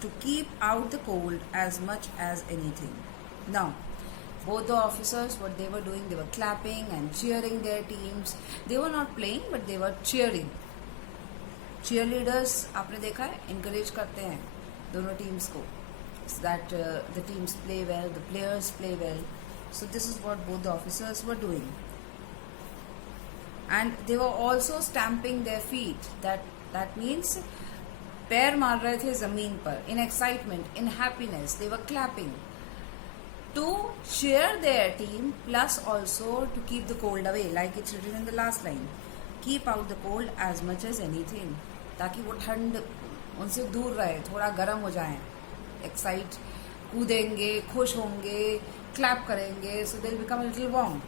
to keep out the cold as much as anything. Now, both the officers, what they were doing, they were clapping and cheering their teams. They were not playing, but they were cheering. Cheerleaders आपने देखा है, encourage करते हैं दोनों teams को, so that the teams play well, the players play well. So this is what both the officers were doing. And they were also stamping their feet. That means पैर मार रहे थे जमीन पर, in excitement, in happiness. They were clapping to cheer their team, plus also to keep the cold away, like it's written in the last line. Keep out the cold as much as anything. ताकि वो ठंड उनसे दूर रहे, थोड़ा गर्म हो जाए. Excite, कूदेंगे, खुश होंगे, clap करेंगे, so they'll become a little warm.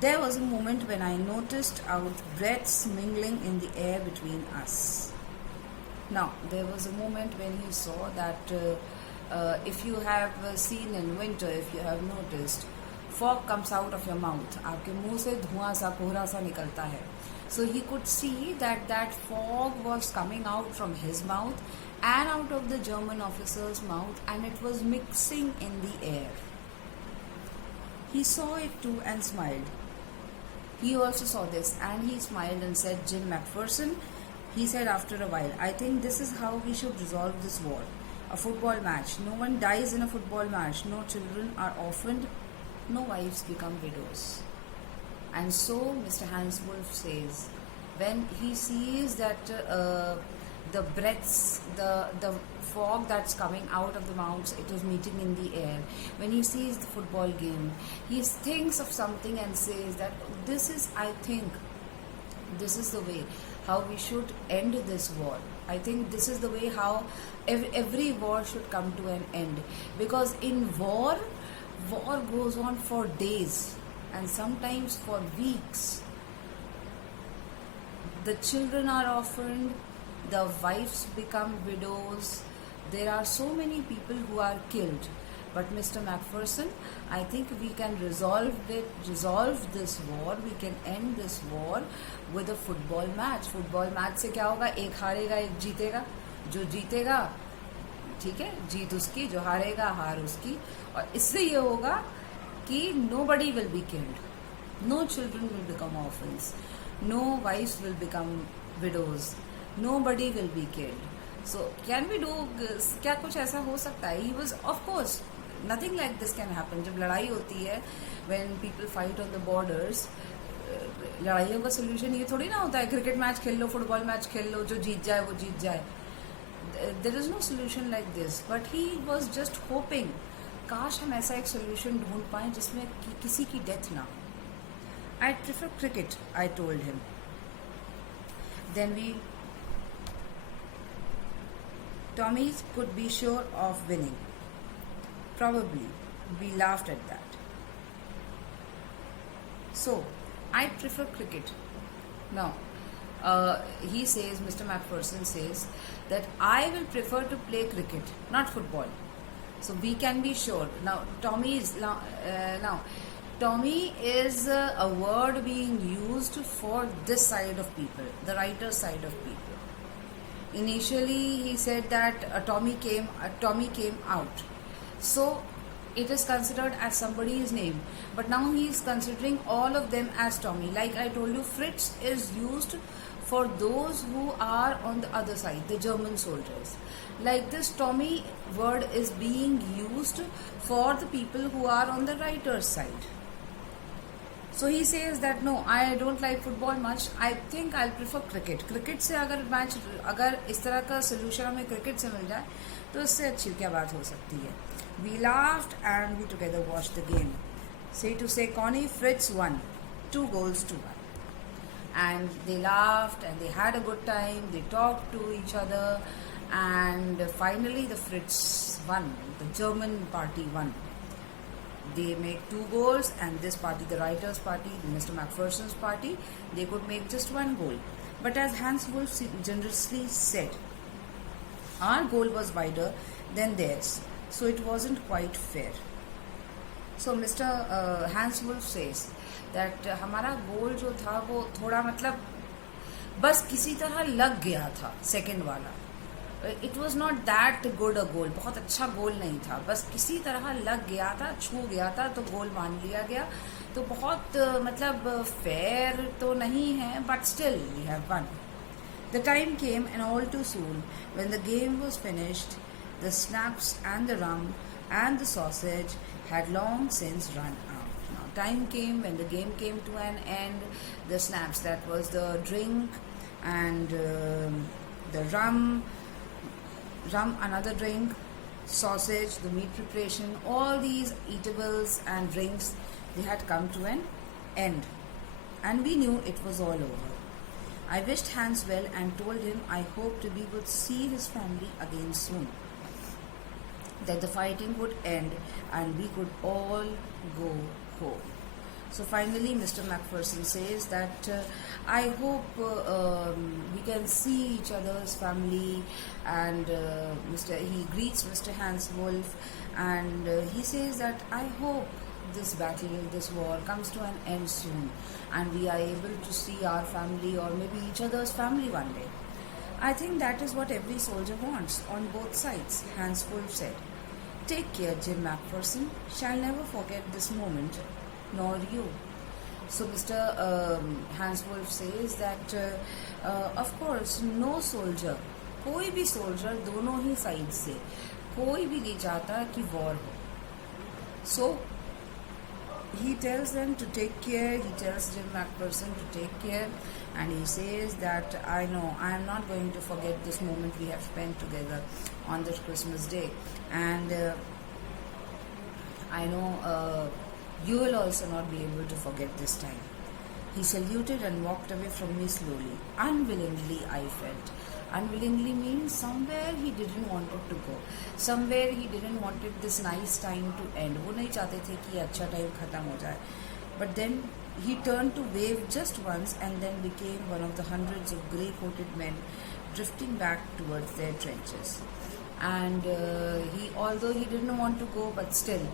There was a moment when I noticed our breaths mingling in the air between us. Now, there was a moment when he saw that if you have seen in winter, if you have noticed, fog comes out of your mouth. आपके मुंह से धुआं सा कोहरा सा निकलता है. So he could see that fog was coming out from his mouth and out of the German officer's mouth, and it was mixing in the air. He saw it too and smiled. He also saw this and he smiled and said, Jim McPherson, he said after a while, I think this is how we should resolve this war. A football match. No one dies in a football match. No children are orphaned. No wives become widows. And so Mr. Hans Wolf says, when he sees that the breaths, the fog that's coming out of the mouths, it is meeting in the air. When he sees the football game, he thinks of something and says that I think this is the way how we should end this war. I think this is the way how every war should come to an end. Because in war goes on for days and sometimes for weeks. The children are orphaned, the wives become widows. There are so many people who are killed. But Mr. McPherson, I think we can resolve this war. We can end this war with a football match. Football match से क्या होगा? एक हारेगा, एक जीतेगा. जो जीतेगा, ठीक है, जीत उसकी. जो हारेगा, हार उसकी. और इससे ये होगा कि nobody will be killed. No children will become orphans. No wives will become widows. Nobody will be killed. So can we do? क्या कुछ ऐसा हो सकता है? He was, of course, nothing like this can happen. जब लड़ाई होती है, when people fight on the borders, लड़ाइयों का सोल्यूशन ये थोड़ी ना होता है क्रिकेट मैच खेल लो, फुटबॉल मैच खेल लो, जो जीत जाए वो जीत जाए. There is no solution like this. But he was just hoping, काश हम ऐसा एक सोल्यूशन ढूंढ पाएं जिसमें किसी की डेथ ना हो. I prefer cricket, I told him. Then Tommy could be sure of winning. Probably. We laughed at that. So, I prefer cricket. Now, he says, Mr. McPherson says, that I will prefer to play cricket, not football. So, we can be sure. Now, Tommy is a word being used for this side of people, the writer side of people. Initially, he said that Tommy came out. So, it is considered as somebody's name. But now he is considering all of them as Tommy. Like I told you, Fritz is used for those who are on the other side, the German soldiers. Like this, Tommy word is being used for the people who are on the writer's side. So he says that no, I don't like football much. I think I'll prefer cricket. Cricket से अगर इस तरह का solution हमें cricket से मिल जाए, तो इससे अच्छी क्या बात हो सकती है? We laughed and we together watched the game. Say to say, Connie, Fritz won, 2-1. And they laughed and they had a good time. They talked to each other, and finally the Fritz won. The German party won. They make 2 goals, and this party, the writers' party, Mr. McPherson's party, they could make just 1 goal. But as Hans Wolf generously said, our goal was wider than theirs, so it wasn't quite fair. So Mr. Hans Wolf says that हमारा गोल जो था वो थोड़ा मतलब बस किसी तरह लग गया था, सेकंड वाला. It was not that good a goal, बहुत अच्छा गोल नहीं था, बस किसी तरह लग गया था, छू गया था तो गोल मान लिया गया. तो बहुत मतलब फेयर तो नहीं है, but still we have one. The time came, and all too soon, when the game was finished, the snaps and the rum and the sausage had long since run out. Now, time came when the game came to an end. The snaps, that was the drink, and the rum, another drink, sausage, the meat preparation, all these eatables and drinks, they had come to an end. And we knew it was all over. I wished Hans well and told him I hoped we would see his family again soon, that the fighting would end and we could all go home. So finally, Mr. Macpherson says that I hope we can see each other's family, and he greets Mr. Hans Wolf, and he says that I hope this battle, this war comes to an end soon, and we are able to see our family or maybe each other's family one day. I think that is what every soldier wants on both sides, Hans Wolf said. Take care, Jim Macpherson. Shall never forget this moment, nor you. So Mr. Hans Wolf says that of course no soldier, कोई भी soldier दोनों ही side से कोई भी नहीं चाहता कि war हो. So he tells them to take care. He tells Jim Macpherson to take care, and he says that I know I am not going to forget this moment we have spent together on this Christmas day, and I know you will also not be able to forget this time. He saluted and walked away from me slowly. Unwillingly, I felt. Unwillingly means somewhere he didn't wanted to go. Somewhere he didn't wanted this nice time to end. वो नहीं चाहते थे कि अच्छा time खत्म हो जाए. But then he turned to wave just once and then became one of the hundreds of grey-coated men drifting back towards their trenches. And although he didn't want to go, but still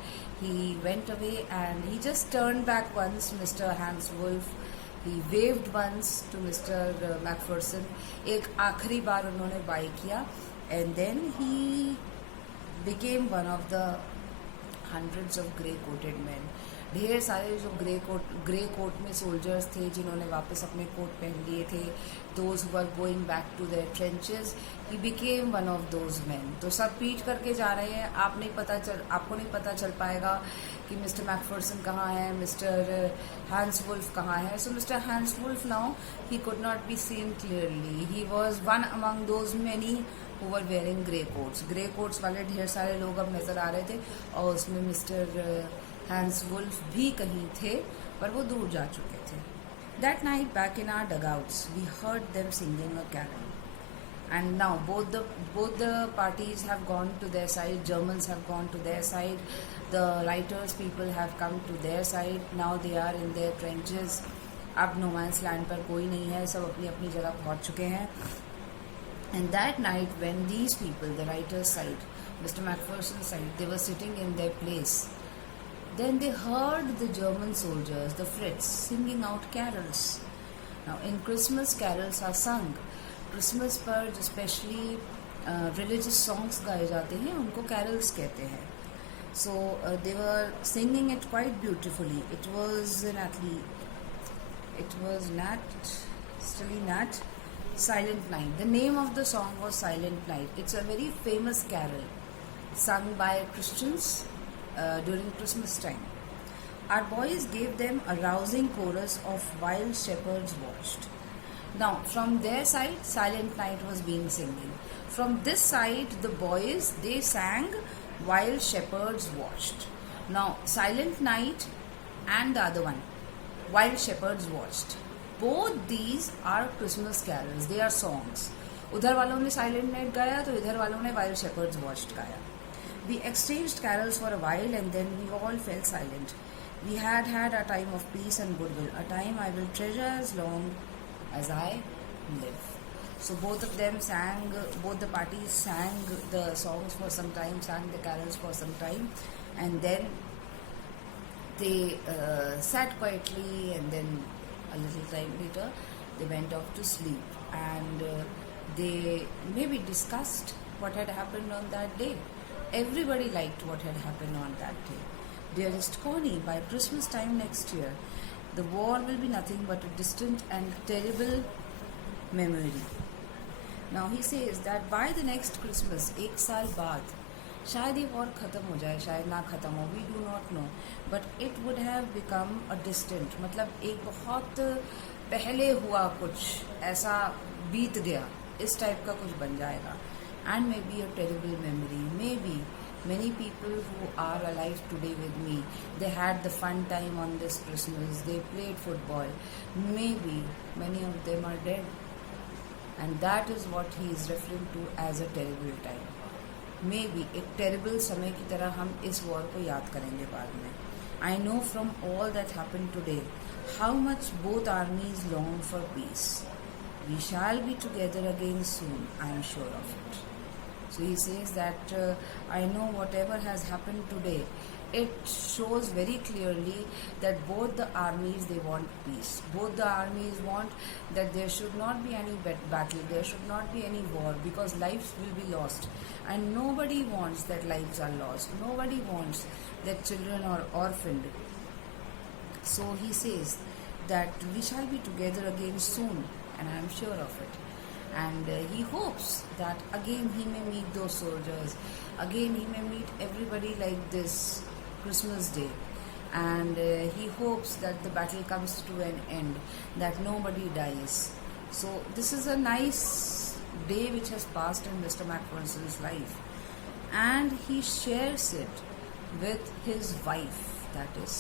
he went away and he just turned back once, Mr. Hans Wolf. He waved once to Mr. Macpherson. एक आखिरी बार उन्होंने bye किया, and then he became one of the hundreds of grey-coated men. ढेर सारे जो grey coat में soldiers थे जिन्होंने वापस अपने कोट पहन लिए थे, those who were going back to their trenches, he became one of those man. तो सब पीट करके जा रहे हैं. आपको नहीं पता चल पाएगा कि मिस्टर मैकफर्सन कहाँ है, मिस्टर हैंस वुल्फ कहाँ है. So mister Hans Wolf now he could not be seen clearly. He was one among those many who were wearing grey coats. Grey coats वाले ढेर सारे लोग अब नजर आ रहे थे, और उसमें मिस्टर हैंस वुल्फ भी कहीं थे, पर वो दूर जा चुके थे. That night, back in our dugouts, we heard them singing a carol. And now both the parties have gone to their side. Germans have gone to their side. The writers people have come to their side. Now they are in their trenches. अब no man's land पर कोई नहीं है, सब अपनी अपनी जगह पहुंच चुके हैं. And that night, when these people, the writers' side, Mr. Macpherson's side, they were sitting in their place, then they heard the German soldiers, the Fritz, singing out carols. Now, in Christmas, carols are sung. Christmas पर especially religious songs गाए जाते हैं, उनको carols कहते हैं. So they were singing it quite beautifully. It was Nat, Silent Night. The name of the song was Silent Night. It's a very famous carol sung by Christians during Christmas time. Our boys gave them a rousing chorus of While Shepherds Watched. Now, from their side, Silent Night was being singing. From this side, the boys, they sang While Shepherds Watched. Now, Silent Night and the other one, While Shepherds Watched, both these are Christmas carols. They are songs. उधर वालों ने Silent Night गाया, तो इधर वालों ने While Shepherds Watched गाया. We exchanged carols for a while and then we all fell silent. We had a time of peace and goodwill, a time I will treasure as long as I live. So both the parties sang the songs for some time, sang the carols for some time, and then they sat quietly, and then a little time later they went off to sleep. And They maybe discussed what had happened on that day. Everybody liked what had happened on that day. Dearest Connie, by Christmas time next year, the war will be nothing but a distant and terrible memory. Now he says that by the next Christmas, एक साल बाद, शायद ये war ख़त्म हो जाए, शायद ना ख़त्म हो, we do not know, but it would have become a distant, मतलब एक बहुत पहले हुआ कुछ ऐसा बीत गया, इस टाइप का कुछ बन जाएगा. And may be a terrible memory. May be many people who are alive today with me, they had the fun time on this Christmas, they played football, maybe many of them are dead, and that is what he is referring to as a terrible time. Maybe एक terrible समय की तरह हम इस war को याद करेंगे बाद में. I know from all that happened today how much both armies long for peace. We shall be together again soon, I am sure of it. So he says that I know whatever has happened today, it shows very clearly that both the armies, they want peace. Both the armies want that there should not be any battle, there should not be any war, because lives will be lost. And nobody wants that lives are lost. Nobody wants that children are orphaned. So he says that we shall be together again soon, and I am sure of it. And he hopes that again he may meet those soldiers, again he may meet everybody like this Christmas day, and he hopes that the battle comes to an end, that nobody dies. So this is a nice day which has passed in Mr. Macpherson's life, and he shares it with his wife, that is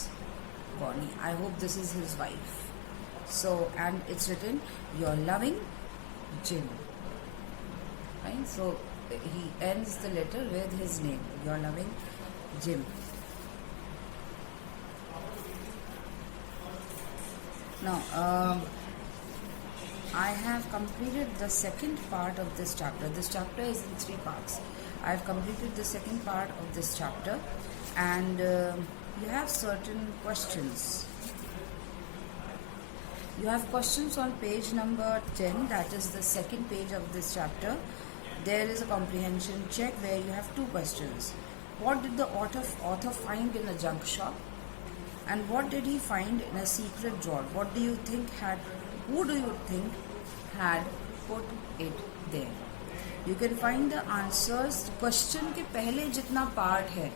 Connie. I hope this is his wife. So, and it's written, "Your loving Jim." Right? So he ends the letter with his name, "Your loving Jim." Now, I have completed the second part of this chapter. This chapter is in 3 parts. I have completed the second part of this chapter, and you have certain questions. You have questions on page number 10, that is the second page of this chapter. There is a comprehension check where you have 2 questions. What did the author find in a junk shop? And what did he find in a secret drawer? Who do you think had put it there? You can find the answers. Question के पहले जितना part है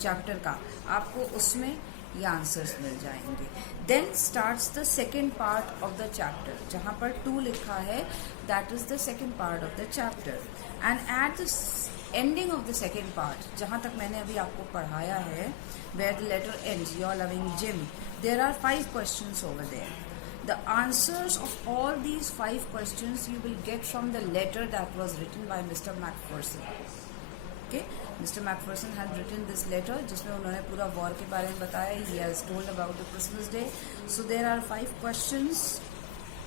chapter का, आपको उसमें ये answers मिल जाएंगे. Then starts the second part of the chapter, जहाँ पर 2 लिखा है, that is the second part of the chapter. And at the ending of the second part, जहाँ तक मैंने अभी आपको पढ़ाया है, where the letter ends, your loving Jim, there are 5 questions over there. The answers of all these 5 questions you will get from the letter that was written by Mr. Macpherson. Okay? Mr. Macpherson had written this letter जिसमें उन्होंने पूरा war के बारे में बताया. He has told about the Christmas day. So there are 5 questions.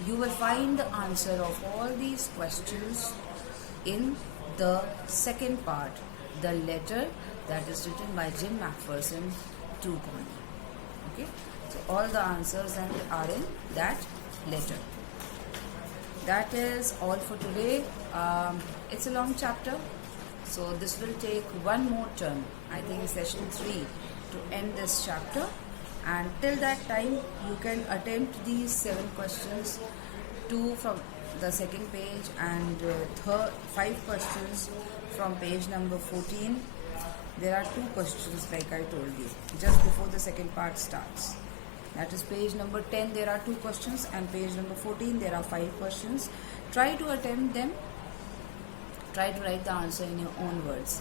You will find the answer of all these questions in the second part, the letter that is written by Jim Macpherson to Connie. Okay? So all the answers are in that letter. That is all for today. It's a long chapter, so this will take one more turn, I think session 3, to end this chapter. And till that time, you can attempt these 7 questions, 2 from the second page and 5 questions from page number 14. There are 2 questions, like I told you, just before the second part starts. That is page number 10, there are 2 questions, and page number 14, there are 5 questions. Try to attempt them. Try to write the answer in your own words.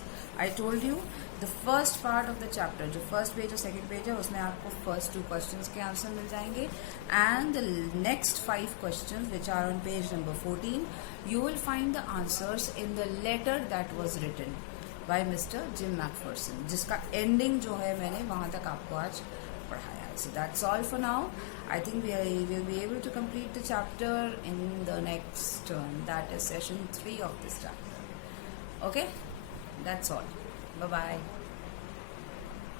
I told you, the first part of the chapter, जो first page और second page है, उसमें आपको first 2 questions के answer मिल जाएंगे. And the next 5 questions, which are on page number 14, you will find the answers in the letter that was written by Mr. Jim Macpherson, जिसका ending जो है मैंने वहाँ तक आपको आज पढ़ाया. So that's all for now. I think we will be able to complete the chapter in the next turn, that is session 3 of this chapter. Okay, that's all. Bye bye.